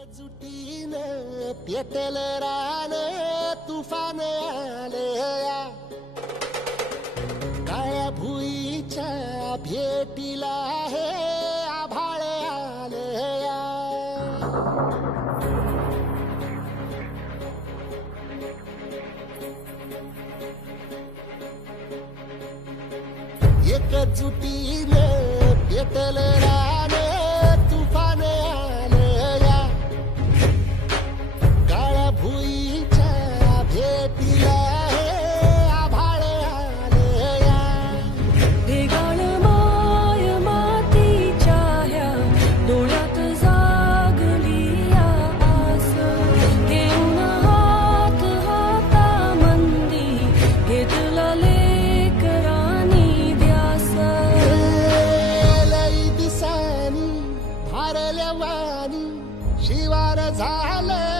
एकजुटीनं पेटल रान तुफान आलया, काळ्या भुईच्या भेटीला हे आभाळ आलया. एकजुटीनं पेटल रान तुफान आलया, काळ्या भुईच्या भेटीला हे आभाळ आलया. भेगाळ माय मातीच्या ह्या डोळ्यात जागली आस, घेऊन हात हातामंदी घेतला लेकरांनी ध्यास. लई दिसानी भारल्या वाणी शिवार झालं